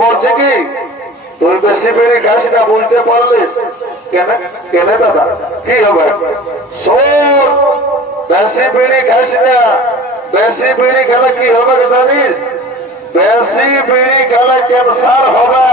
বলছে কি তুই বেশি বেড়ে খাস না বলতে পারলে কেন কেন দাদা কি হবে শোন বেশি বেড়ে খাস না বেশি বিড়ি খেলে কি হবে জানিস বেশি বিড়ি খেলে ক্যান্সার হবে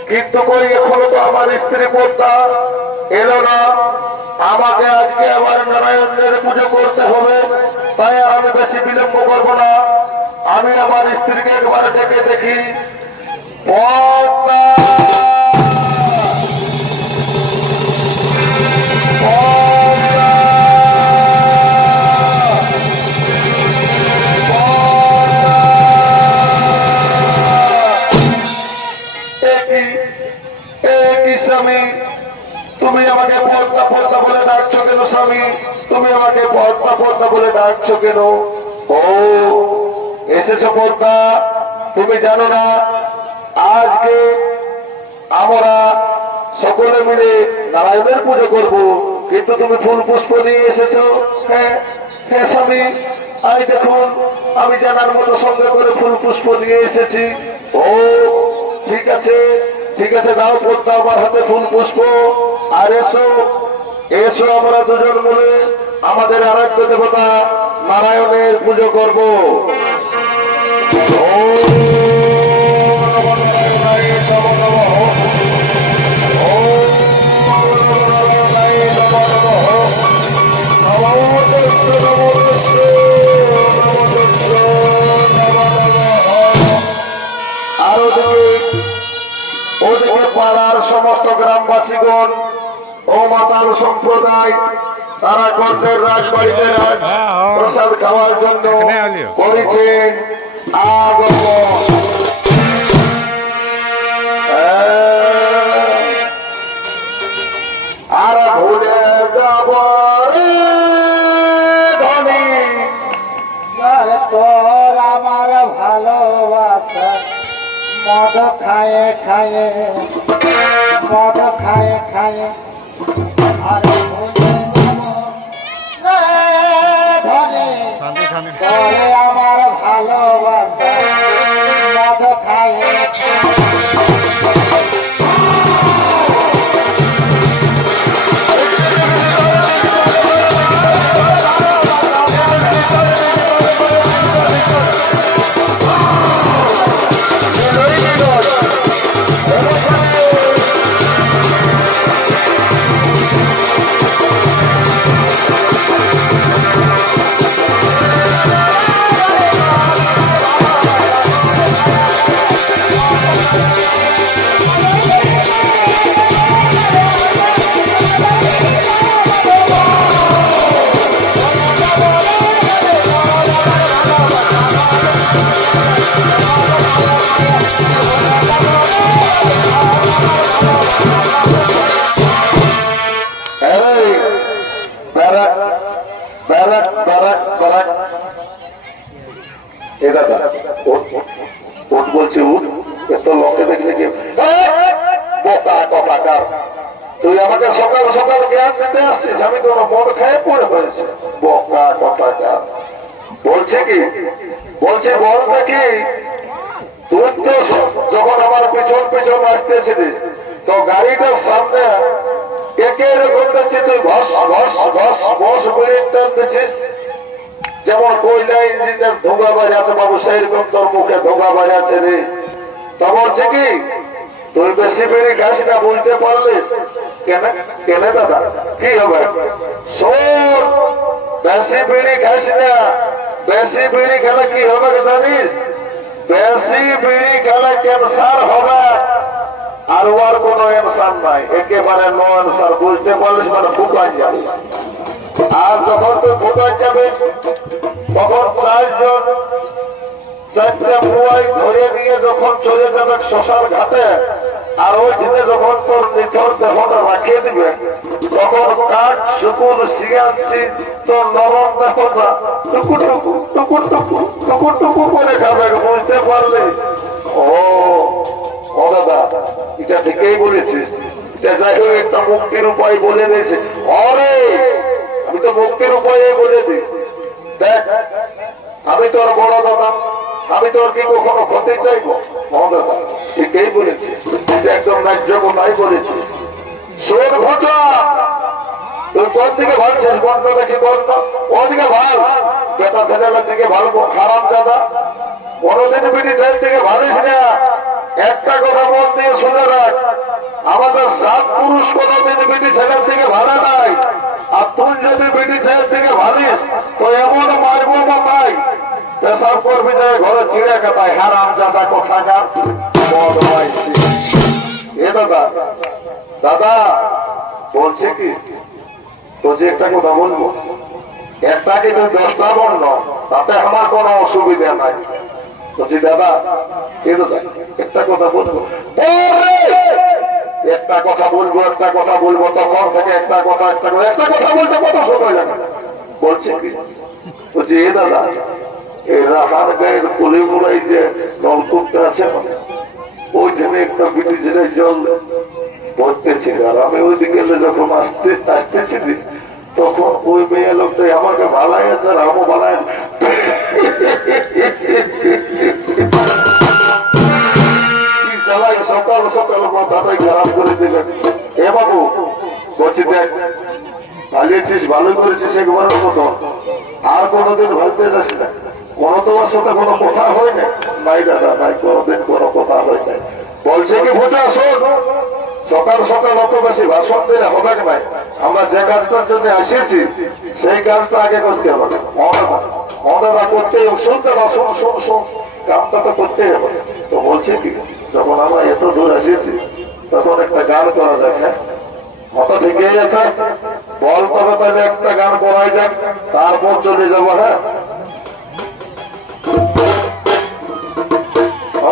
কিন্তু কই এখনো তো আমার স্ত্রী পর্দা এলো না আমাকে আজকে আবার নারায়ণের পুজো করতে হবে তাই আমি বেশি বিলম্ব করবো না আমি আমার স্ত্রীকে একবার ডেকে দেখি পর্দা স্বামী তুমি আমাকে পর্দা পর্দা বলে ডাকছো কেন স্বামী তুমি আমাকে পর্দা পর্দা বলে ডাকছো কেন ও এসেছো পর্দা তুমি জানো না আজকে আমরা সকলে মিলে নারায়ণের পুজো করব কিন্তু তুমি ফুল পুষ্প নিয়ে এসেছো হ্যাঁ হ্যাঁ স্বামী আই দেখুন আমি জানার মতো সঙ্গে করে ফুল পুষ্প নিয়ে এসেছি ও ঠিক আছে দাও পর্দা আমার হাতে ফুল পুষ্প আর এসো এসো আমরা দুজন মিলে আমাদের আরাধ্য দেবতা নারায়ণের পুজো করবো। আর ওদিকে পাড়ার সমস্ত গ্রামবাসীগণ ও মাতাল সম্প্রদায় তারা কর্ণের রাজবাড়িতে প্রসাদ খাওয়ার জন্য করেছেন আগমন। আর ভুলে যাব ধনী তোর আমার ভালোবাসা মদ খায়ে খায়ে মদ খায়ে খায়ে আরে ভুলে ধনে তোরে আমার ভালোবাসা মদ খায়ে বলছে উঠ এত লোকে দেখলে কি তুই আমাকে সকাল সকাল জ্ঞান দিতে আসছিস, আমি তো মদ খেয়ে পড়ে হয়েছে বকা কথাকার। বলছে কি বলছে বলটা কি তুই তো যখন আমার পিছন পিছন আসতেছিলি তো গাড়িটার সামনে একে করতেছি তুই ঘস ঘস ঘস ঘস বেরিয়ে টানতেছিস যেমন কয়লা ইঞ্জিনের ধোঁয়া বাজাতে বাবু সেইরকম তোর মুখে ধোঁয়া বাজাচ্ছে রে। তা বলছে কি তুই বেশি বেড়ি খাস না বুঝতে পারলি কেন কেন দাদা কি হবে শোন বেশি বেড়ি খাস না, বেশি বেড়ি খেলে কি হবে জানিস? বেশি বেড়ি খেলে ক্যান্সার হবে আর ওর কোনো অ্যান্সার নাই, একেবারে নো অ্যান্সার। বুঝতে পারলিস মানে ফুকাই যাবে। আর যখন তুই ফুকাই যাবে তখন চারজন চারটা বুয়াই ধরে নিয়ে যখন চলে যাবে শ্মশান ঘাটে আর ওই দিনে যখন তোর নিথর দেহটা রাখিয়ে দিবে তখন কাঠ শুকুর শিয়াছি তোর নরম দেহটা টুকুর টুকু টুকুর টুকু টুকুর টুকু করে খাবে। বুঝতে পারলি? ও দাদা এটা ঠিকই বলেছিস। যাই হোক একটা মুক্তির উপায় বলে দিয়েছে। অরে আমি তো মুক্তির উপায় বলে দিই। দেখ আমি তোর বড় দাদা, আমি তোর কি কখনো ক্ষতি চাইবো? দাদা ঠিকই বলেছি, একদম ন্যায্য কথাই বলেছি। শোন ঘটা তুই কোন দিকে ভাবছিস? বন্ধ দেখি বন্ধ ওদিকে ভাব, বেটা ছেলের দিকে ভাববো খারাপ দাদা কোনদিন বিটি ছেলের দিকে ভাবিস না। একটা কথা মন দিয়ে শুনে রাখ, আমাদের সাত পুরুষ কোনদিন বিটি ছেলের দিকে ভালো নাই। আর তুই যদি বিটি ছেলের দিকে ভাবিস তো এমন মারবো মাথায় পেশাব করবি যে ঘরে ছিঁড়ে কাটায় হারাম দাদা কোথাকার। এ দাদা দাদা বলছে কি তো যে একটা কথা বলবো, একটা কিন্তু 10টা বর্ণ তাতে আমার কোনো অসুবিধা নাই। বলছি দাদা এ দাদা একটা কথা বলবো, একটা কথা বলবো একটা কথা বলবো তখন থেকে একটা কথা একটা কথা একটা কথা বলতে কত সময় লাগে। বলছে কি বলছি এ দাদা এই রাখার গায়ের তুলে মুড়াই যে নলকূপটা আছে ওইখানে একটা বিটি ছেলে জল ভরতেছিল আর আমি ওই দিকে যখন আসতেছিলি তখন ওই মেয়ে লোকটাই আমাকে ভালাই আছে আর আমও ভালাই সকাল সকাল মাথাটাই খারাপ করে দিলেন। এ বাবু বলছি দেখ ভালিয়েছিস ভালো করেছিস একবারের মতো, আর কোনোদিন ভালতে যাস না। কোনো তোমার সাথে কোনো কথা হয় না? নাই দাদা নাই, কোনোদিন কোনো কথা হয় নাই। বলছে কি ফুটা শোন, সকাল সকাল অত বেশি ভাষণ দিলে হবে নাই। আমরা যে কাজটার জন্য আসিয়েছি সেই কাজটা আগে করতে হবে। মনে করতে শুনতে না, শোন শোন শোন, কামটা তো করতেই হবে। তো বলছে কি, যখন আমরা এত দূর আসিয়েছি তখন একটা গান করা যায়। হ্যাঁ, মতো ঠিকই আছে, বল তবে তাহলে একটা গান করাই যাক, তারপর চলে যাবো। হ্যাঁ,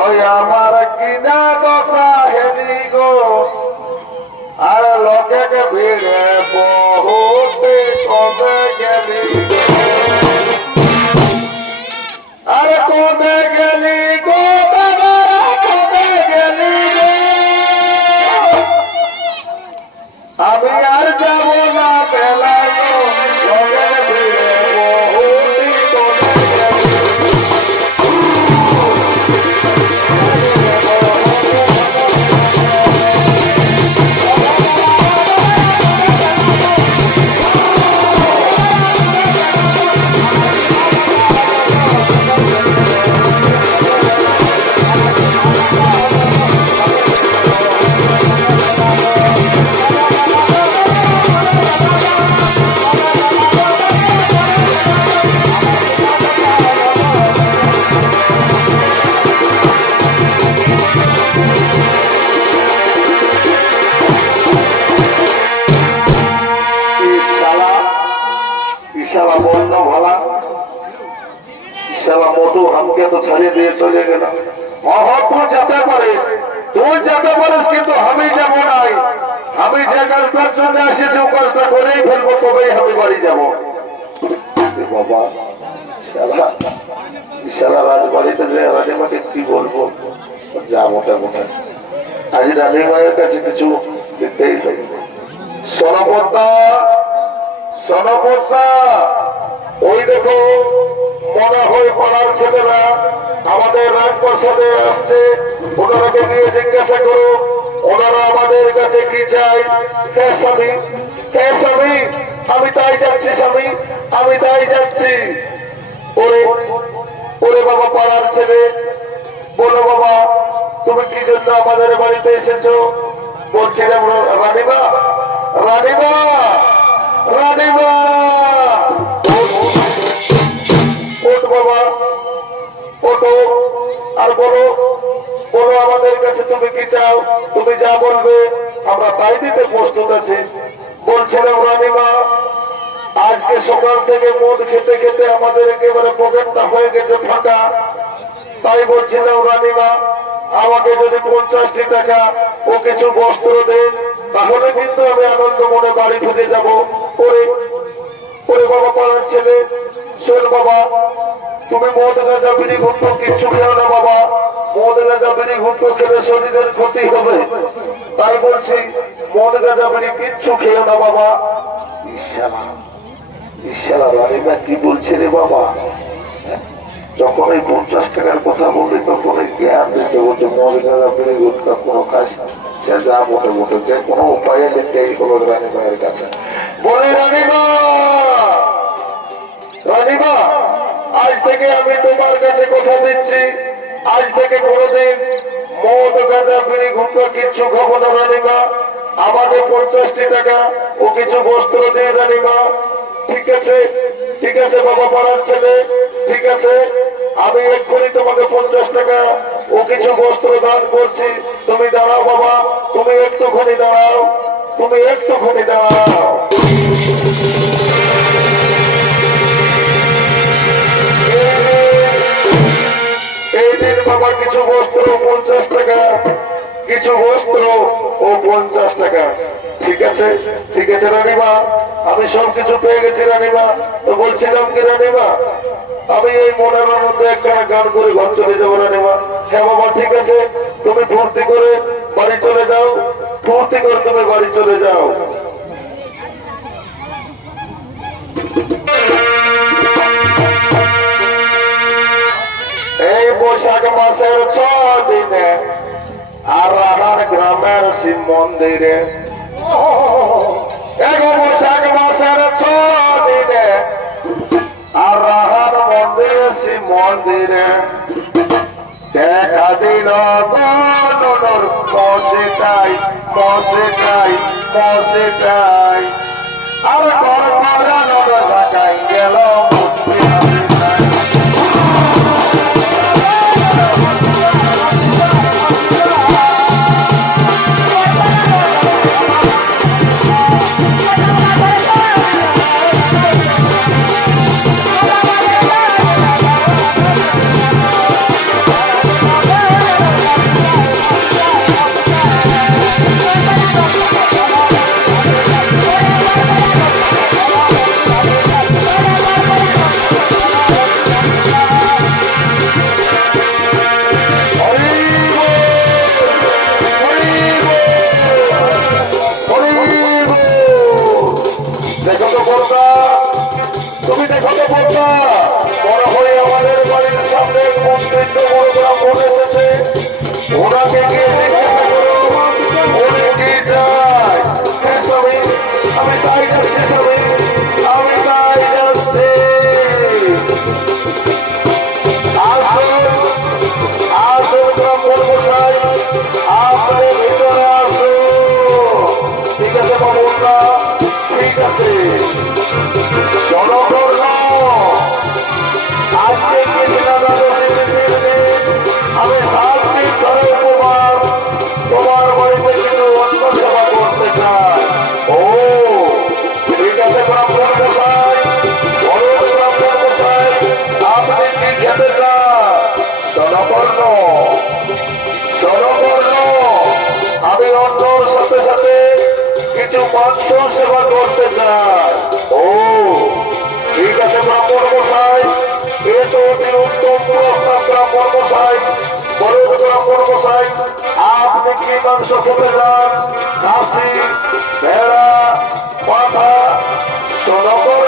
ওই আমার কিনা দশা হেরি গো, আর লোকে ভিড়ে বহুতে কবে গেলি, আরে কবে গেলি গো বাবা, কবে গেলি গো, আমি আর যাব না বেলায় গো, লোকে ভিড়ে বহুতে কবে গেলি। ইশালা বন্ধ ভালা, ইশালা মোটু আমাকে তো ছাড়িয়ে দিয়ে চলে গেল। তুই যেতে পারিস, তুই যেতে পারিস, কিন্তু আমি যাবো নাই। আমি যে কাজটার জন্য আসিছি ও কাজটা করেই ফেলবো, তবেই আমি বাড়ি যাবো। বাবা ইশালা রাজবাড়িতে যে রানীমাকে কি বলবো, যা মোটা মোটা আজ রানীমায়ের কাছে কিছু দিতেই লাগবে। সনপদ্মা, সনপদ্মা, ওই দেখো মনে হয় পাড়ার ছেলেরা আমাদের রাজপ্রসাদে আসছে, ওনারাকে নিয়ে জিজ্ঞাসা করো ওনারা আমাদের কাছে কি চাই। কে স্বামী, কে স্বামী, আমি তাই যাচ্ছি স্বামী, আমি তাই যাচ্ছি। ওরে ওরে বাবা পাড়ার ছেলে, বলো বাবা তুমি কি জন্য আমাদের বাড়িতে এসেছো? বলছিলাম রানীমা, রানীমা, রানীমা, ওঠ বাবা, ওঠো আর বলো, বলো আমাদের কাছে তুমি কি চাও। তুমি যা বলবে আমরা তাই দিতে প্রস্তুত আছি। বলছিলাম রানীমা, আজকে সকাল থেকে মদ খেতে খেতে আমাদের একেবারে পকেটটা হয়ে গেছে ফাঁকা। তাই বলছিলাম রানীমা, আমাকে যদি 50টি টাকা ও কিছু বস্ত্র দেন, তাহলে কিন্তু আমি আনন্দ মনে বাড়ি ফিরে যাবো। ওরে ওরে বাবা পাড়ার ছেলে, শোন বাবা, তুমি মদ গাঁজা বিড়ি ঘুরতো কিচ্ছু খেও না বাবা। মদ গাঁজা বিড়ি ঘুরতো খেলে শরীরের ক্ষতি হবে। তাই বলছি মদ গাঁজা বিড়ি কিচ্ছু খেও না বাবা। ইশালা, ইশালা রানীমা কি বলছে রে বাবা? যখন এই 50 টাকার কথা বললি তখন এই জ্ঞান দিতে বলছে মদ গাঁজা বিড়ি গুটকা কোনো কাজ, যা মোটে মোটে যে কোনো উপায়ে লিখতে এই হলো রানীমায়ের কাছে। বলি রানীমা, রানীমা, আজ থেকে আমি তোমার কাছে কথা দিচ্ছি, আজ থেকে কোনোদিন মদ গাঁজা বিড়ি ঘুমটা কিচ্ছু খাবো না রানীমা। আমাদের 50টি টাকা ও কিছু বস্ত্র দিয়ে রানীমা। ঠিক আছে, ঠিক আছে বাবা পাড়ার ছেলে, ঠিক আছে, আমি এক্ষুনি তোমাকে 50 টাকা ও কিছু বস্ত্র দান করছি। তুমি দাঁড়াও বাবা, তুমি একটুখানি দাঁড়াও, তুমি একটুখানি দাঁড়াও। এই দিন বাবা কিছু বস্ত্র 50 টাকা, কিছু বস্ত্র ও 50 টাকা। ঠিক আছে, ঠিক আছে রানীমা, আমি সব কিছু পেয়ে গেছি রানীমা। তো বলছিলাম কি রানীমা, আমি এই মনের মধ্যে একটা গান করে ঘর চলে যাবো রানীমা। হ্যাঁ বাবা ঠিক আছে, তুমি ফুর্তি করে বাড়ি চলে যাও, ফুর্তি করে তুমি বাড়ি চলে যাও। এই বৈশাখ মাসের 6 দিনে আর রাহার গ্রামের শিব মন্দিরে, বৈশাখ মাসের 6 দিনে আর রাহার মন্দিরে শিব মন্দিরে দেখা দিল মশেটাই মশেটাই মশেটাই আর ঘর বানানোর টাকায় গেল দেখো তো বর্ষা, তুমি দেখো তো বর্ষা, বড় হয়ে আমাদের বাড়ির সামনে মন্ত্রিত বড় ব্রাহ্মণ এসেছে, ওনাকে গিয়ে জিজ্ঞাসা করো উনি কি চায়। স্বামী, আমি তাই যাচ্ছি স্বামী, আমি তাই যাচ্ছি। আসুন আসুন ব্রাহ্মণ মশাই, আপনি ভিতরে আসুন। ঠিক আছে বাবুরা, ঠিক আছে। জনগণ আজকে আমি 7 দিন ধরে উপবাস তোমার বাড়িতে কিন্তু অন্য সেবা করতে চাই। ও ঠিক আছে ব্রাহ্মণ মশাই, বড় ব্রাহ্মণ মশাই, আপনি কি খেতে চান? জনগণ জনগণ আমি অন্যর সাথে সাথে কিছু মাংস সেবা করতে চাই। ও ঠিক আছে ব্রাহ্মণ মশাই, এ তো অতি উত্তম প্রস্তাব ব্রাহ্মণ মশাই। বলুন ব্রাহ্মণ মশাই, আপনি কি মাংস খেতে চান? খাসি, ভেড়া, পাঠা? জনগণ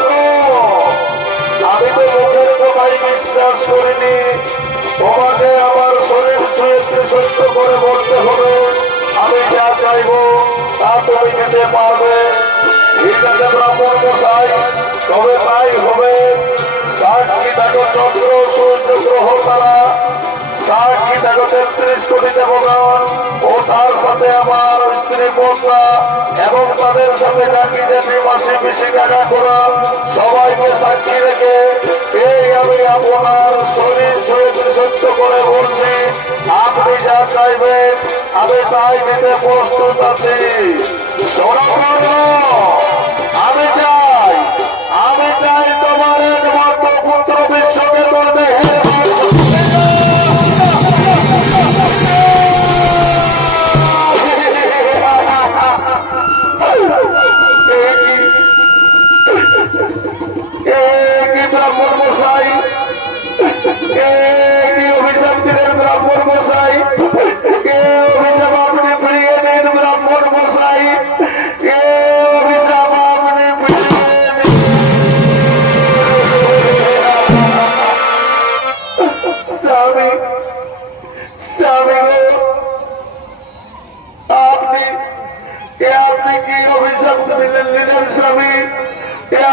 আমি তো মুখের কথাই বিশ্বাস করিনি, তোমাকে আমার শরীর ছুঁয়ে সহ্য করে বলতে হবে আমি যা চাইব তা তুমি খেতে পারবে। ঠিক আছে ব্রাহ্মণ মশাই, তবে তাই হবে। সাক্ষী থাকো চন্দ্র সূর্য গ্রহ তারা, সাক্ষী থাকো 33 কোটি দেবগণ ও তার সাথে আমার স্ত্রী পত্রা এবং তাদের সাথে কাকি জেঠি মাসি পিসি কাকা করা সবাইকে সাক্ষী রেখে এই আমি আপনার শরীর ছুঁয়ে সহ্য করে বলছি আপনি যা চাইবেন আমি তাই দিতে প্রস্তুত আছি। জনগণ আমি চাই তোমার একমাত্র পুত্র বিশ্বকে করবে ব্রাহ্মণ মশাই, কি অভিশাপ দিলেন ব্রাহ্মণ মশাই, কে অভিশাপ আপনি ফিরিয়ে দিন ব্রাহ্মণ মশাই, কে অভিশাপ আপনি ফিরিয়ে দিন। স্বামী স্বামী আপনি কি অভিশাপ দিলেন স্বামী,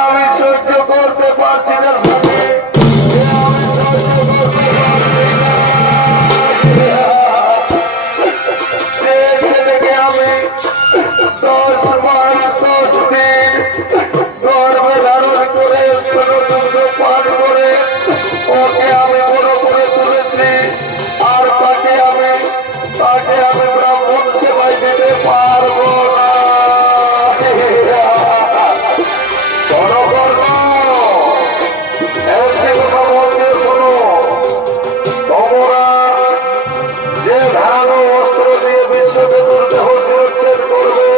আমি সহ্য করতে পারছি না স্বামী, আমি সহ্য করতে পারছি না। ছেলেকে আমি 10 মাস 10 দিন গর্ভে ধারণ করে স্তনদুগ্ধ পান করে ওকে আমি বড় করে তুলেছি, আর তাকে আমি ব্রাহ্মণ সেবায় দিতে পারবো না। জনগণ একটি কথা বলতে শোনো, তোমরা যে ধারালো অস্ত্র দিয়ে বিশ্বকে দুর্দেহ শিরোচ্ছেদ করবে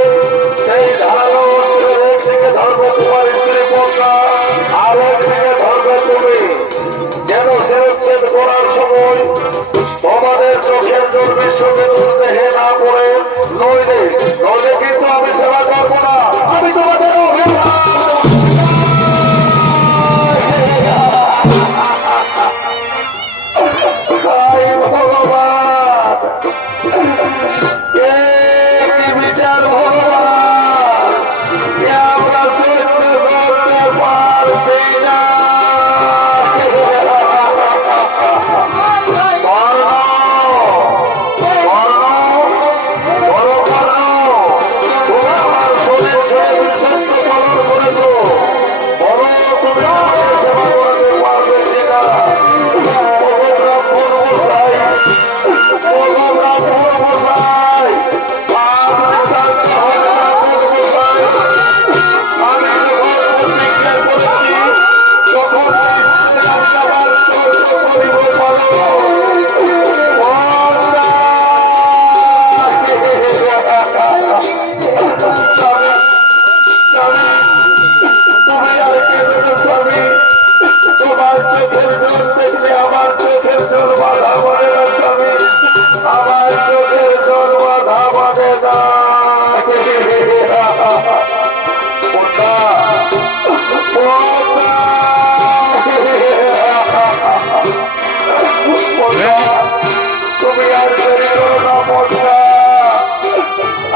সেই ধারালো অস্ত্রের একদিকে ধরবে তোমার স্ত্রী পত্রা আর একদিকে ধরবে তুমি, যেন শিরোচ্ছেদ করার সময় তোমাদের চোখের জল বিশ্বকে দুর্দেহে না পড়ে, নইলে কিন্তু আমি সেবা করবো না, আমি তোমাদের ভগবান বিচার ভগবান আমরা সহ্য করতে পারছি না।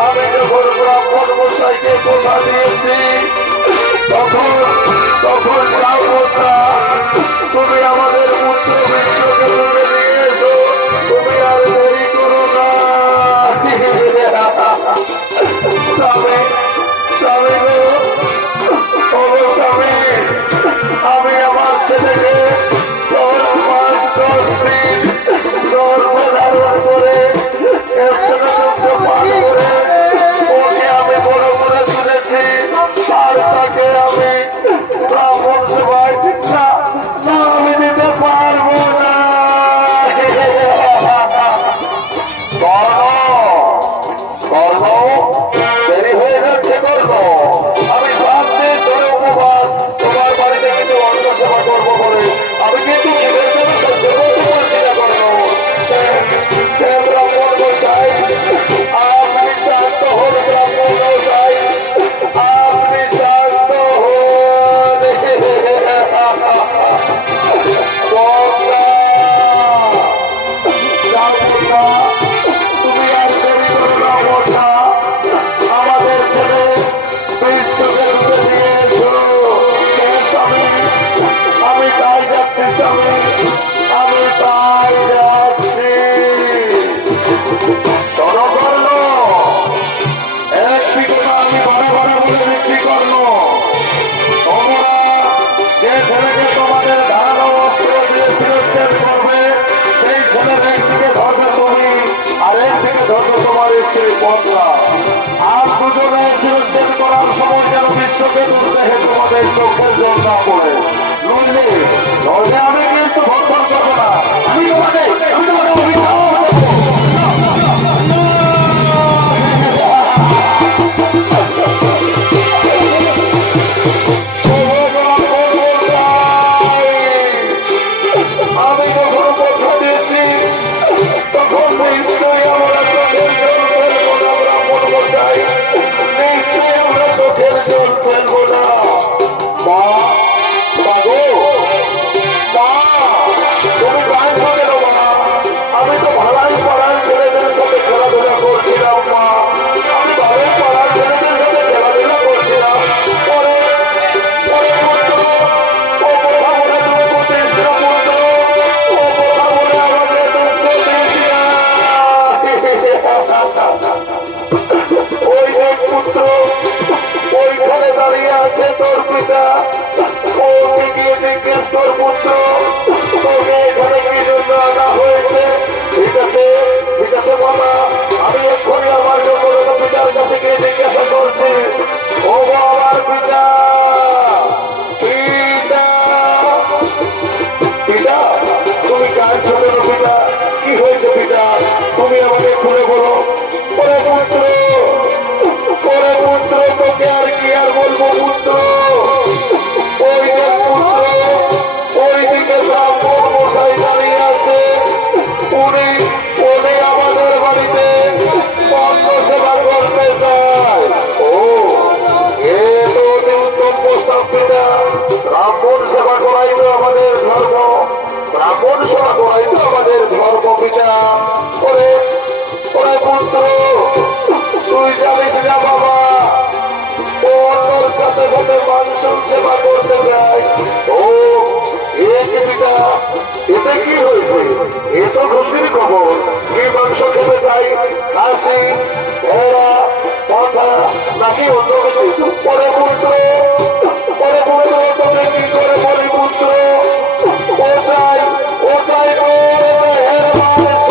আমি যখন ব্রাহ্মণ মশাইকে কথা দিয়েছি তখন তখন ব্রাহ্মণরা তুমি আমাদের পুত্র বিশ্বকে তুলে নিয়ে এসো, তুমি আর দেরি করো না। স্বামী স্বামী গো, ওগো স্বামী, আমি আমার ছেলেকে 10 মাস 10 দিন গর্ভধারণ করে পান করে ওকে আমি বড় করে তুলেছি, আর তাকে আমি ব্রাহ্মণ সভায় না আমি দিতে পারবো না। কর্ম দেরি হয়ে যাচ্ছে কর্ম, আমি 7 দিন ধরে উপবাস তোমার বাড়িতে কিন্তু অন্ন সেবা করবো বলে আমি কিন্তু নিজের জন্য সহ্য করতে পারছি না কর্ম। ব্রাহ্মণ গোসাই আপনি শান্ত হন, ব্রাহ্মণ গোসাই আপনি শান্ত হন। তুমি আর দেরি করো না বর্ষা, আমাদের ছেলে বিশ্বকে তুলে নিয়ে এসো। স্বামী আমি তাই যাচ্ছি, স্বামী আমি তাই যাচ্ছি। জনকর্ণ এক বিঘা আমি ঘরে ঘরে বলে দিচ্ছি কর্ণ, তোমরা যে ছেলেকে তোমাদের ধারালো অস্ত্র দিয়ে শিরচ্ছেদ করবে সেই ছেলের একদিকে ধরবে তুমি, আর একদিকে ধরবে তোমার স্ত্রী পদ্মা। আর দুজনে শিরচ্ছেদ করার সময় যেন বিশ্বকে দুর্দেহে তোমাদের চোখের জল না পড়ে, বুঝলি? নইলে আমি কিন্তু ভক্ষণ করবো না, আমি তোমাকে অভিশাপ দেবো। আমি যখন কথা দিয়েছি তখন নিশ্চয়ই আমরা চোখের জল ফেলবো না, ব্রাহ্মণ মশাই নিশ্চয়ই আমরা চোখের জল ফেলবো না। মা বাগো মা, তুমি কাঁদছো কেন মা? আমি তো ভালাই পাড়ার ছেলেদের সাথে খেলাধুলা করছিলাম মা, আমি ভালাই পাড়ার ছেলেদের সাথে খেলাধুলা করছিলাম। পরে পরে পুত্র ও কথা বলে তুমি প্রতিষ্ঠা পুত্র ও কথা বলে আমাকে দুঃখ দিয়েছিলাম। ওই এক পুত্র ওইখানে দাঁড়িয়ে আছে তোর পিতা, ওকে গিয়ে জিজ্ঞেস কর পুত্র তোকে এখানে কি জন্য আনা হয়েছে। ঠিক আছে ঠিক আছে বাবা, আমি এক্ষুনি আমার জন্য পিতার কাছে গিয়ে জিজ্ঞাসা করছি। ও আমার পিতা, পিতা পিতা তুমি কাঁদছো কেন পিতা? কি হয়েছে পিতা? তুমি আমাকে খুলে বলো। ওরে পুত্র ওরে পুত্র, তোকে আর কি আর বলবো পুত্র, ওই যে পুত্র ওইদিকে ব্রাহ্মণ মশাই দাঁড়িয়ে আছে, উনি উনি আমাদের বাড়িতে অন্ন সেবা করতে চায়। ও এ তো অতি উত্তম প্রস্তাব পিতা, ব্রাহ্মণ সেবা করাই তো আমাদের ধর্ম, ব্রাহ্মণ সেবা করাই তো আমাদের ধর্ম পিতা। ওরে ওরে পুত্র তুই জানিস না বাবা, ও অন্যর সাথে সাথে মাংস সেবা করতে যায়। ও এ কি পিতা, এতে কি হয়েছে? এ তো খুশির খবর। কি মাংস খেতে চাই? হাসি ভেড়া মাথা নাকি অন্য কিছু? পরে পুত্র তোকে কি করে বলি পুত্র, ও চাই দেহের মাংস।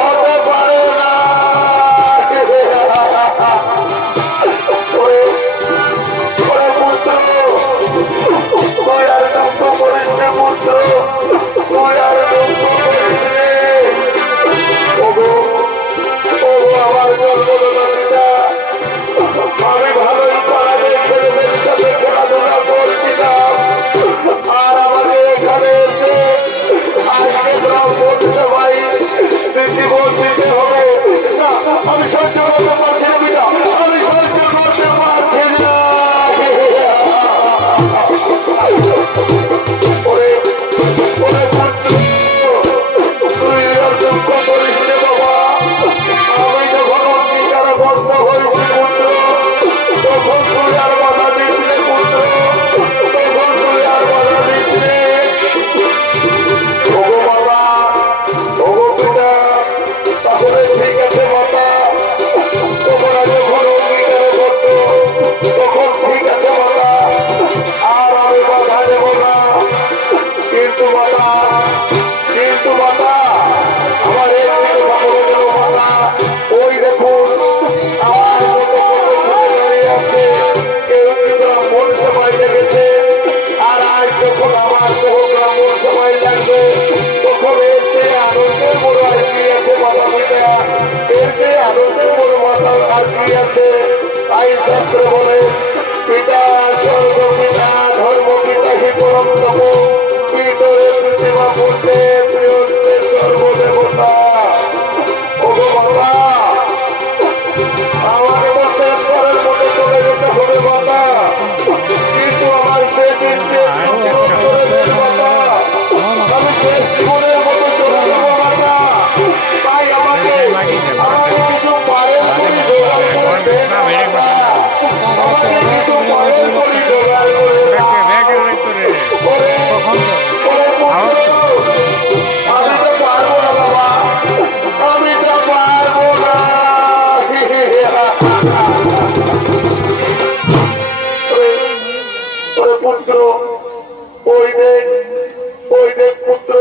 হতে পারে না কিন্তু মাতা আমার একদিকে বলে গেল মাতা, ওই দেখুন আমার মতো দাঁড়িয়ে আছে, কেউ কিন্তু মন সময় লেগেছে। আর আজ যখন আমার মন সময় লাগবে, তখন এর চেয়ে আনন্দের বড় আর কি আছে মাতা পিতা, এর চেয়ে আনন্দের বড় মাতা আর কি আছে। তাই শাস্ত্র বলে পিতা স্বর্গ পিতা ধর্ম পিতা হি পরম তপ, পিতরে পৃথিবী মধ্যে প্রিয়তে সর্বদেবতা। ওগো মাতা, আমার এবার শেষ করার মতো চলে যেতে হবে মাতা, কিন্তু আমার শেষ ইচ্ছে মাতা, আমি শেষ জীবনের মতো চলে যাবো মাতা। তাই আমাকে কিছু পারের করি জোগাড় করে দেন মাতা, আমাকে কিছু পারের করি জোগাড় করে দাও। ওরে, ওরে পুত্র, আমি তো পারবো না বাবা, আমি তো পারবো না। ওরে পুত্র, ওই দেখ পুত্র,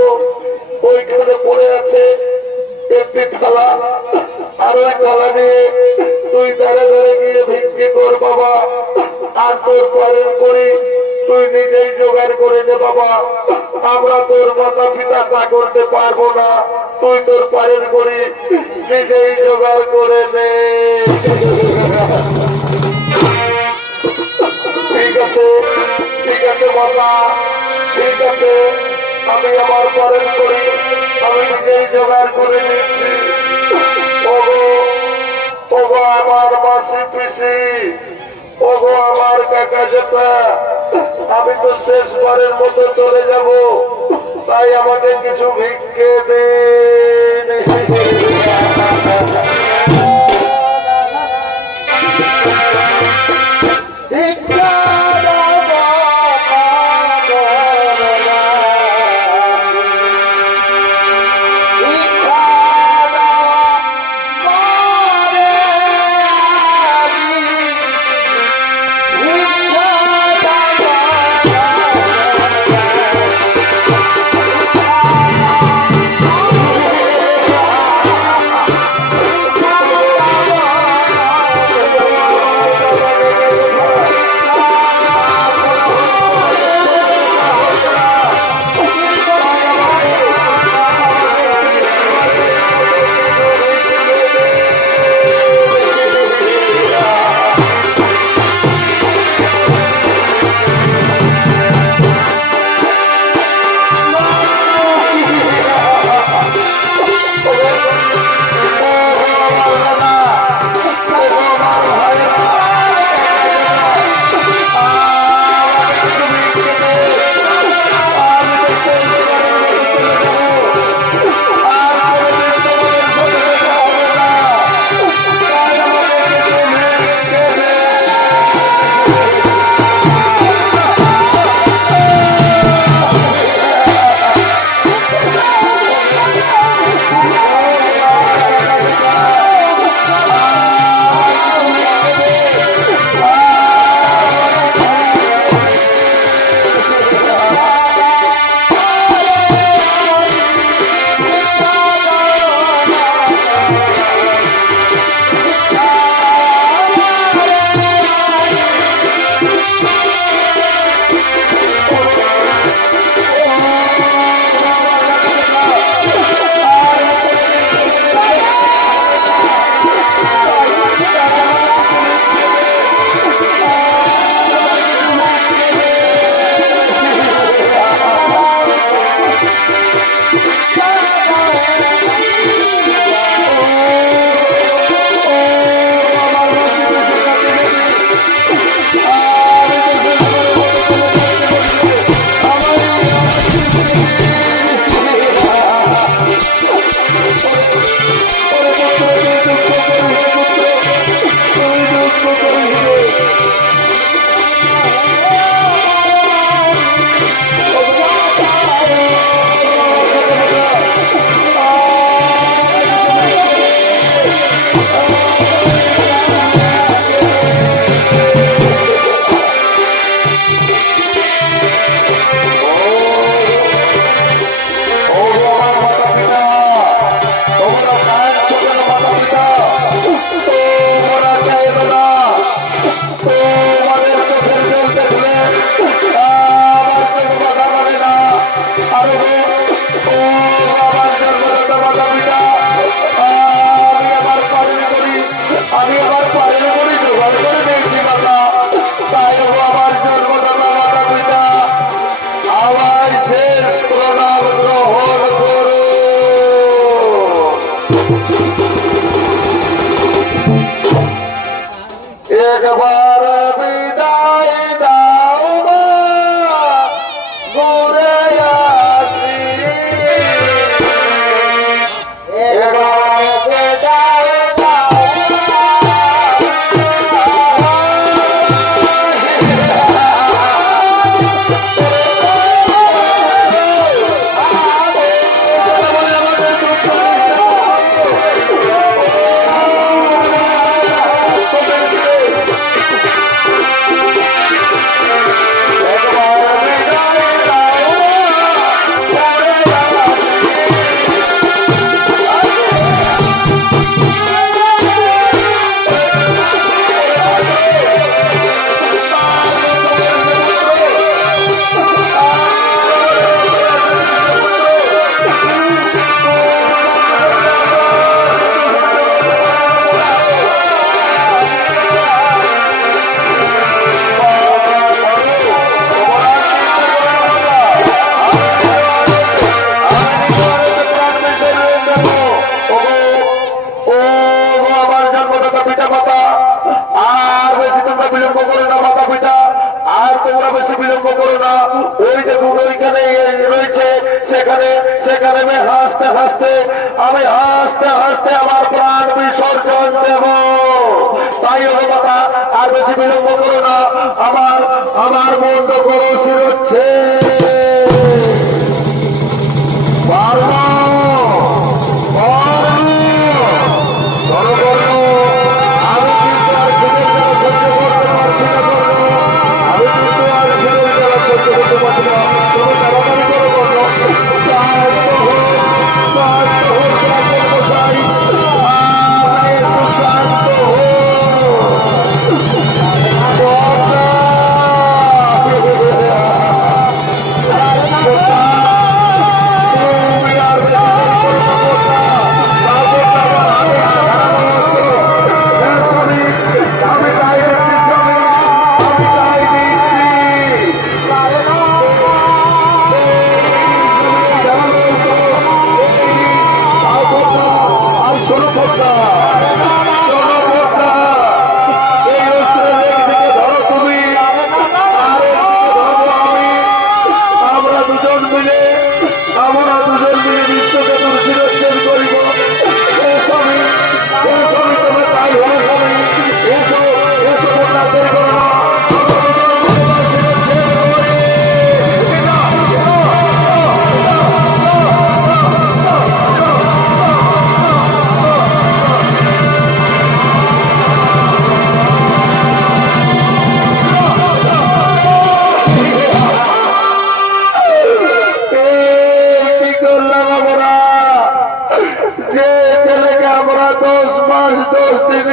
ওইখানে পড়ে আছে একটি থালা, আর ওই থালা নিয়ে তুই দাঁড়ে দাঁড়ে গিয়ে ভিক্ষি কর বাবা, আর তোর পালন করি তুই নিজেই জোগাড় করে নে বাবা। আমরা তোর মাতা পিতা তা করতে পারবো না, তুই তোর পালন করি নিজেই জোগাড় করে নে। ঠিক আছে, ঠিক আছে মাতা, ঠিক আছে, আমি আমার পালন করি, আমি নিজেই জোগাড় করে নিচ্ছি। ওগো, ওগো আমার মাসি পিসি, ওগো আমার কাকা জেঠা, আমি তো শেষবারের মতো চলে যাব, তাই আমাকে কিছু ভিক্ষে দিন। ভিক্ষা দাও বাবা, ভিক্ষা দাও মারে আরি, ভিক্ষা দাও ও আমার জন্মদাতা মাতা পিতা, আমি আবার পালন করি, আমি আবার পালন করি জোগাড় করে দিয়েছি মাতা। তাই ও আমার জন্মদাতা মাতা পিতা, আমার শেষ প্রণাম গ্রহণ করো। একবার বিদায় দাও মা, ঘুরে আসি। একবার বিদায় দাও সেখানে আমি হাসতে হাসতে আমার প্রাণ বিসর্জন দেব। তাই হলো কথা, আর বেশি বিলম্ব করো না, আমার বন্ধ করো শিরোচ্ছে।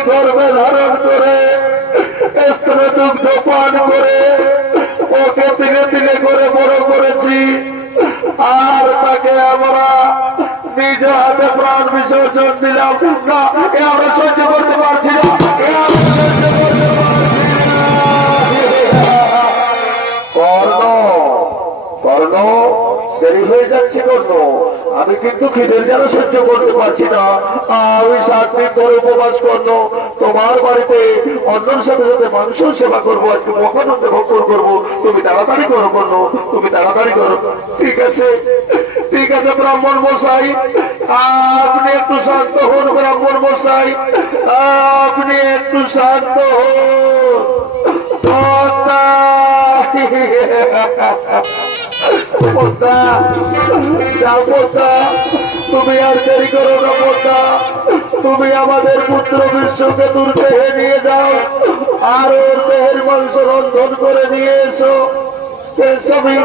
গর্ভে ধারণ করে স্তনদুগ্ধ পান করে ওকে ধীরে ধীরে করে বড় করেছি, আর তাকে আমরা নিজ হাতে প্রাণ বিসর্জন দিলাম না। এ আমরা সহ্য করতে পারছি না, এ আমরা সহ্য করতে পারছি না। কর্ণ দেরি হয়ে যাচ্ছে কর্ণ, আমি কিন্তু খিদের যেন সহ্য করতে পারছি না। আমি 7 দিন ধরে উপবাস করব, তোমার বাড়িতে অন্যর সাথে সাথে মানুষের সেবা করবো, আজকে মহানন্দে ভক্ষণ করবো। তুমি তাড়াতাড়ি করো কর্ণ, তুমি তাড়াতাড়ি করো। ঠিক আছে ঠিক আছে ব্রাহ্মণ মশাই, আপনি একটু শান্ত হন। ব্রাহ্মণ মশাই, আপনি একটু শান্ত হন। তুমি আর দেরি করো না পোতা, তুমি আমাদের পুত্র বিশ্বকে দূর দেহে নিয়ে যাও, আর ওর দেহের মাংস রন্ধন করে নিয়ে এসো। স্বামী,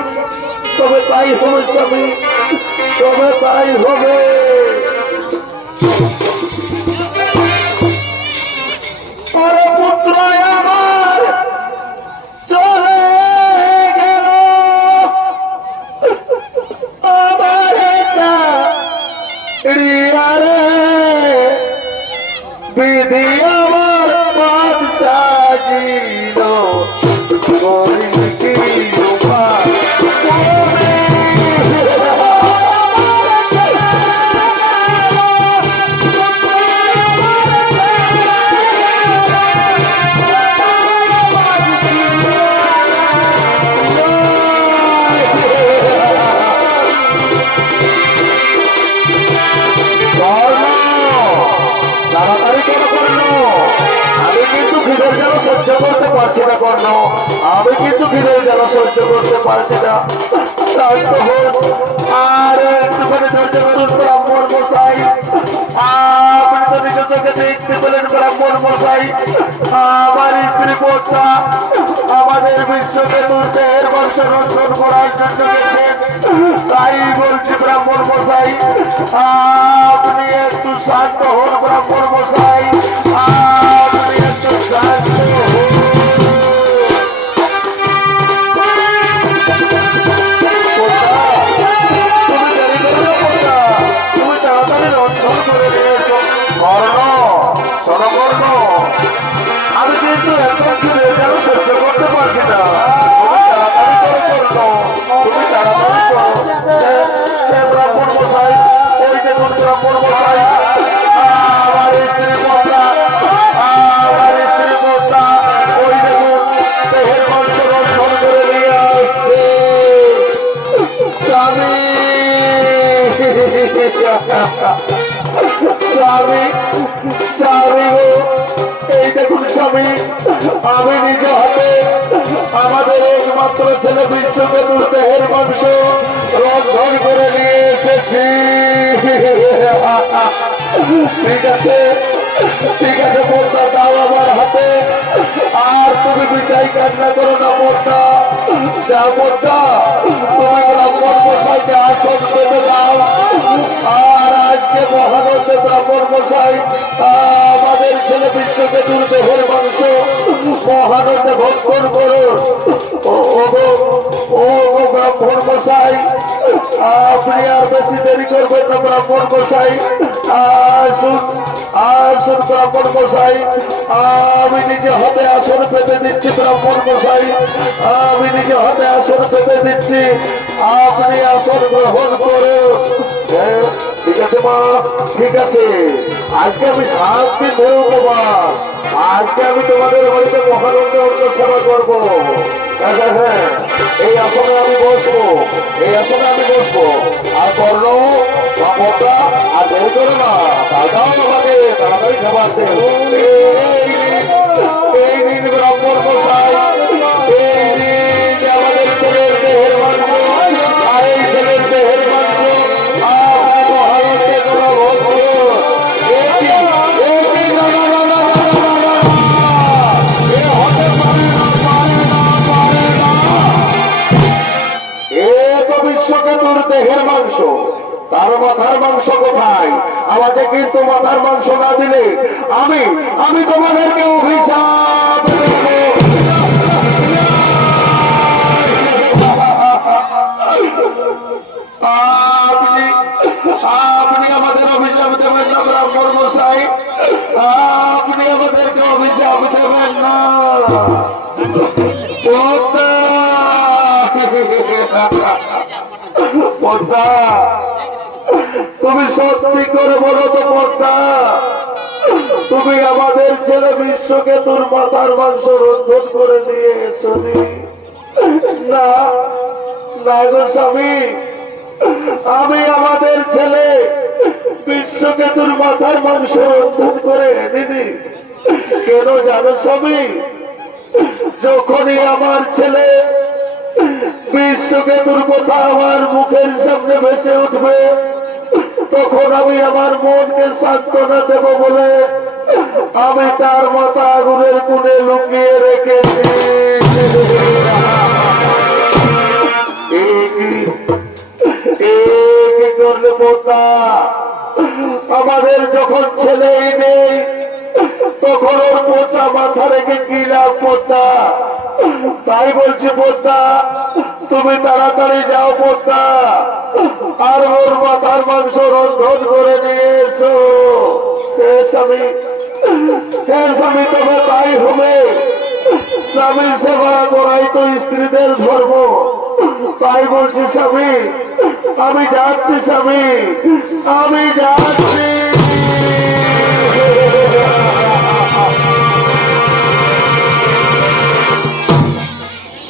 তবে তাই হবে স্বামী, তবে তাই হবে। পুত্র আমার চলে গেল, আমার রিয়ারে বিধি আমার পথ সাজিল করি কি উপায় তাড়াতাড়ি করে করলো আমি কিন্তু ভিড়ের যেন সহ্য করতে পারছি না কর্ণ আমি কিন্তু ভিড়ের যেন সহ্য করতে পারছি না শান্ত হোক আর একটুখানি ধৈর্য ধরুন ব্রাহ্মণ মশাই আপনি তো নিজের চোখে দেখতে পেলেন ব্রাহ্মণ মশাই আমার স্ত্রী পদ্মা আমাদের বিশ্বকে দেহের বংশ রক্ষণ করার জন্য গেছেন তাই বলছি ব্রাহ্মণ মশাই আপনি একটু শান্ত হন ব্রাহ্মণ মশাই আপনি একটু শান্ত হন তুমি তাড়াতাড়ি রন্ধন করে নিয়েছো কর্ণ শোনো কর্ণ আমি কিন্তু এত দূরে যেন সহ্য করতে পারছি না তুমি তাড়াতাড়ি করে কর্ণ তুমি তাড়াতাড়ি করো ব্রাহ্মণ মশাই ওই দেখুন ব্রাহ্মণ মশাই আমার স্ত্রী পদ্মা ওই দেখুন দেহের বংশ রক্ষণ করে নিয়ে আসছে স্বামী স্বামী স্বামী এই দেখুন স্বামী আমি নিজে হাতে আমাদের একমাত্র ছেলে বিশ্বকে দেহের বংশ রক্ষণ করে নিয়ে এসেছি ঠিক আছে পদ্মা দাও আমার হাতে আর তুমি বিচাই কান্না করো না পদ্মা যা পদ্মা তুমি ব্রাহ্মণ মশাইকে আসন পেতে দাও আর আজকে মহানন্দে ব্রাহ্মণ মশাই আমাদের ছেলে বিশ্বকে দেহের বংশ মহানন্দে ভক্ষণ করুন ও ব্রাহ্মণ মশাই আপনি আর বেশি দেরি করবেন না ব্রাহ্মণ মশাই আসুন ব্রাহ্মণ মশাই আমি নিজে হাতে আসন পেতে দিচ্ছি ব্রাহ্মণ মশাই আমি নিজে হাতে আসন পেতে দিচ্ছি আপনি আসন গ্রহণ করুন ঠিক আছে মা ঠিক আছে আজকে আমি 7 দিন ধরে উপবাস আজকে আমি তোমাদের বাড়িতে মহানন্দে অন্য সেবা করবো হ্যাঁ এই আসনে আমি বসবো আর কর্ণ বাবা আর দেরি করো না দাদাও আমাকে তাড়াতাড়ি খাবার এই দিন ব্রাহ্মণ মশাই এই দিন আমাদের ছেলের দেহের মাংস আর এই ছেলের দেহের মাংস আপনি মহানন্দে কোনো ভোগ করুন বিশ্বকেতুর দেহের মাংস তার মাথার মাংস কোথায় আমাকে কিন্তু মাথার মাংস না দিলে আমি তোমাদেরকে অভিশাপ আপনি আমাদের অভিশাপ দেবেন না ব্রাহ্মণ মশাই আপনি আমাদেরকে অভিশাপ দেবেন না পদ্মা তুমি সত্যি করে বলো তো পদ্মা তুমি আমাদের ছেলে বিশ্বকে তোর মাথার মাংস রন্ধন করে নিয়ে এসনি না গো স্বামী আমি আমাদের ছেলে বিশ্বকে তোর মাথার মাংস রন্ধন করে এনেনি কেন জানো স্বামী যখনই আমার ছেলে বিশ্বকে তোর কথা আমার মুখের সামনে ভেসে উঠবে তখন আমি আমার মনকে সান্ত্বনা দেব বলে আমি তার মাথা আগুনের কোণে লুকিয়ে রেখেছি কি করলে পদ্মা আমাদের যখন ছেলেই নেই তখন ওর পোচা মাথা রেখে কি লাভ পদ্মা তাই বলছি পদ্মা, তুমি তাড়াতাড়ি যাও পদ্মা, আর ওর মাথার মাংস রন্ধন করে নিয়ে এসো। হে স্বামী, হে স্বামী, তবে তাই হবে। স্বামীর সেবা করাই তো স্ত্রীদের ধর্ম। তাই বলছি স্বামী, আমি যাচ্ছি স্বামী, আমি যাচ্ছি।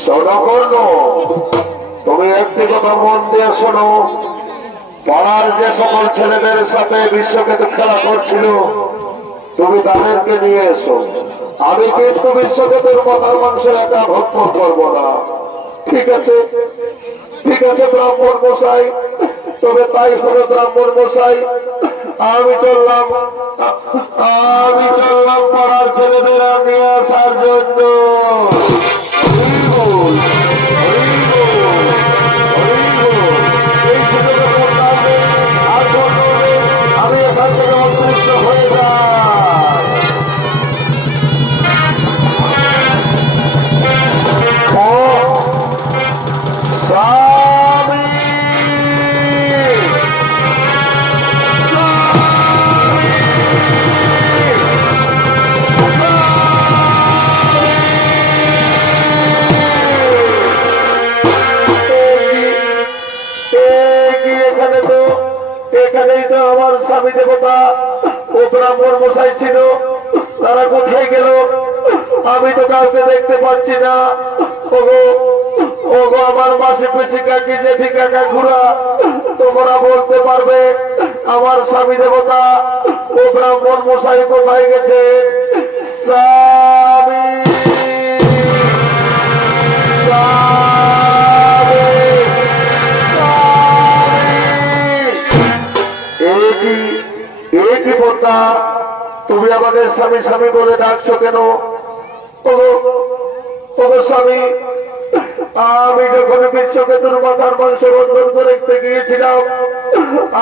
শোনো, তুমি একটি কথা মন দিয়ে শোনো। পাড়ার যে সকল ছেলেদের সাথে বিশ্বকাপে খেলা করছিল, তুমি তাদেরকে নিয়ে এসো। আমি কিন্তু বিশ্বকাপের মাথার মাংস একা ভক্ষণ করবো না। ঠিক আছে, ঠিক আছে ব্রাহ্মণ মশাই, তবে তাই হলো ব্রাহ্মণ মশাই। আমি চললাম পাড়ার ছেলেদের নিয়ে আসার জন্য। আমি এখান থেকে অদৃশ্য হয়ে যাই। স্বামী, এখানেই তো আমার স্বামী দেবতা ও ব্রাহ্মণ মশাই ছিল, তারা কোথায় গেল? আমি তো কাউকে দেখতে পাচ্ছি না। ওগো, ওগো আমার মাসি পিসি কাকি জেঠি কাকা ঘুরা, তোমরা বলতে পারবে আমার স্বামী দেবতা ও ব্রাহ্মণ মশাই কোথায় গেছে? স্বামী, কি পদ্মা, তুমি আমাকে স্বামী স্বামী বলে ডাকছো কেন? ওগো স্বামী, আমি যখন বিশ্বকেতুর মাথার মাংস রন্ধন করে গিয়েছিলাম,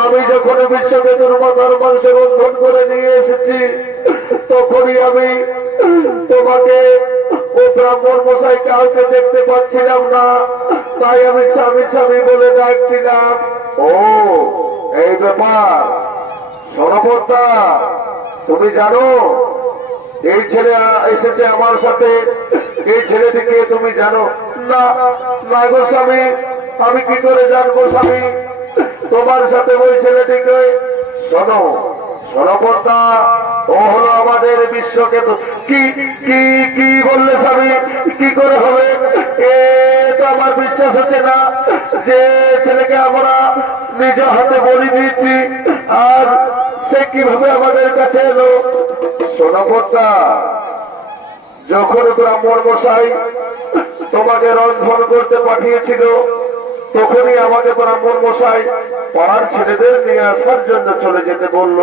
আমি যখন বিশ্বকেতুর মাথার মাংস রন্ধন করে নিয়ে এসেছি, তখনই আমি তোমাকে ও ব্রাহ্মণ মশাই কাউকে দেখতে পাচ্ছিলাম না। তাই আমি স্বামী স্বামী বলে ডাকছিলাম। ও, এই ব্যাপার। শোনো পদ্মা, তুমি জানো এই ছেলে এসেছে আমার সাথে, এই ছেলেটিকে তুমি জানো? না, না গো স্বামী, আমি কি করে জানবো স্বামী তোমার সাথে ওই ছেলেটিকে? শোনো, শোনো পদ্মা, ও হলো আমাদের বিশ্বকেতু। কি কি কি বললে স্বামী? কি করে হবে? এ তো আমার বিশ্বাস হচ্ছে না যে ছেলেকে আমরা নিজ হাতে বলি দিয়েছি, আর সে কিভাবে আমাদের কাছে এলো? শোনো পদ্মা, যখন ব্রাহ্মণ মশাই তোমাকে রন্ধন করতে পাঠিয়েছিল, তখনই আমাকে ব্রাহ্মণ মশাই পাড়ার ছেলেদের নিয়ে আসার জন্য চলে যেতে বলল।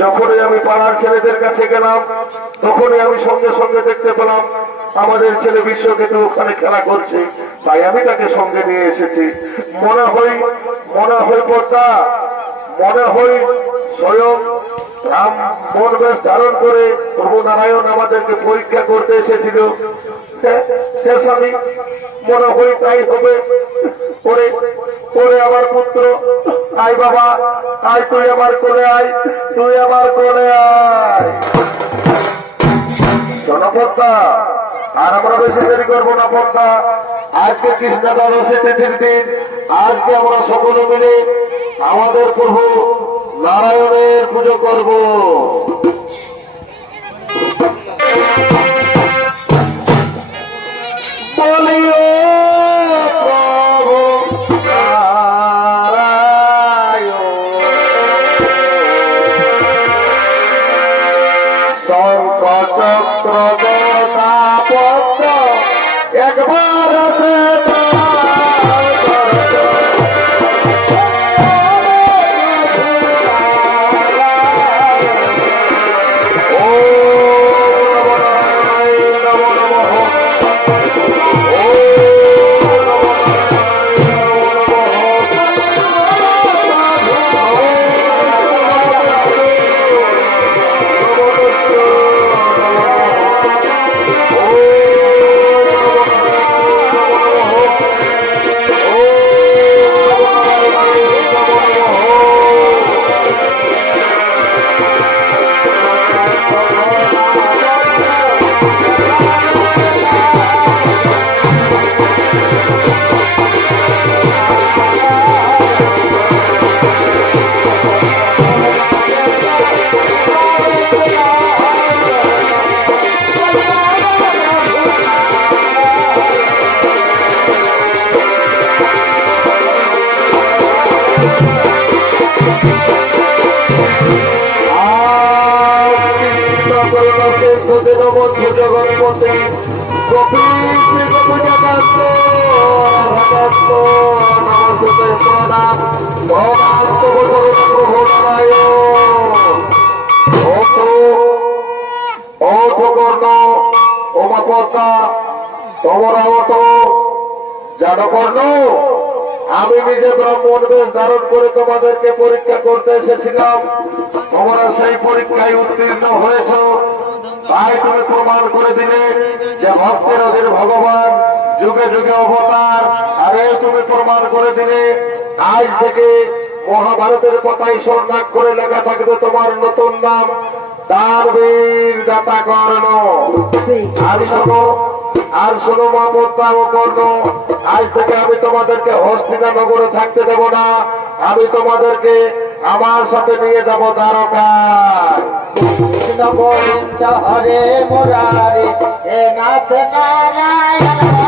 যখনই আমি পাড়ার ছেলেদের কাছে গেলাম, তখনই আমি সঙ্গে সঙ্গে দেখতে পেলাম আমাদের ছেলে বিশ্বকেতু ওখানে খেলা করছে। তাই আমি তাকে সঙ্গে নিয়ে এসেছি। মনে হয় পদ্মা, মনে হয় স্বয়ং রাম মন বেশ ধারণ করে প্রভু নারায়ণ আমাদেরকে পরীক্ষা করতে এসেছিল। শেষ আমি মনে হয় তাই হবে। ওরে আমার পুত্র, আয় বাবা, আয়, তুই আমার কোলে আয়, তুই আমার কোলে আয়। শোনো পদ্মা, আর আমরা বেশি দেরি করবো না পদ্মা। আজকে কৃষ্ণ দ্বাদশী তিথির দিন, আজকে আমরা সকলে মিলে আমাদের প্রভু নারায়ণের পুজো করব। বলিও প্রভু নারায়ণ, শঙ্খ চক্র গদা পদ্ম একবার সে পতি গোপী গোপজাকান্ত ভগত নমস্তে প্রণাম ভগবান্ত প্রভু নারায়ণ ও কর্ণ ওমা পদ্মা তোমরা তো জানো কর্ণ আমি নিজে ব্রাহ্মণ বেশ ধারণ করে তোমাদেরকে পরীক্ষা করতে এসেছিলাম তোমরা সেই পরীক্ষায় উত্তীর্ণ হয়েছ তাই তুমি প্রমাণ করে দিলে যে ভক্তের অধীর ভগবান যুগে যুগে অবতার আরে তুমি প্রমাণ করে দিলে আজ থেকে মহাভারতের কথাই স্বর্ণাক করে লেখা থাকবে তোমার নতুন নাম দানবীর দাতা কর্ণ আর শোনো মা পদ্মা ও কর্ণ আজ থেকে আমি তোমাদেরকে হস্তিনানগরে থাকতে দেব না আমি তোমাদেরকে আমার সাথে নিয়ে যাব দ্বারকায় কৃষ্ণ গোবিন্দ হরে মুরারি হে নাথ নারায়ণ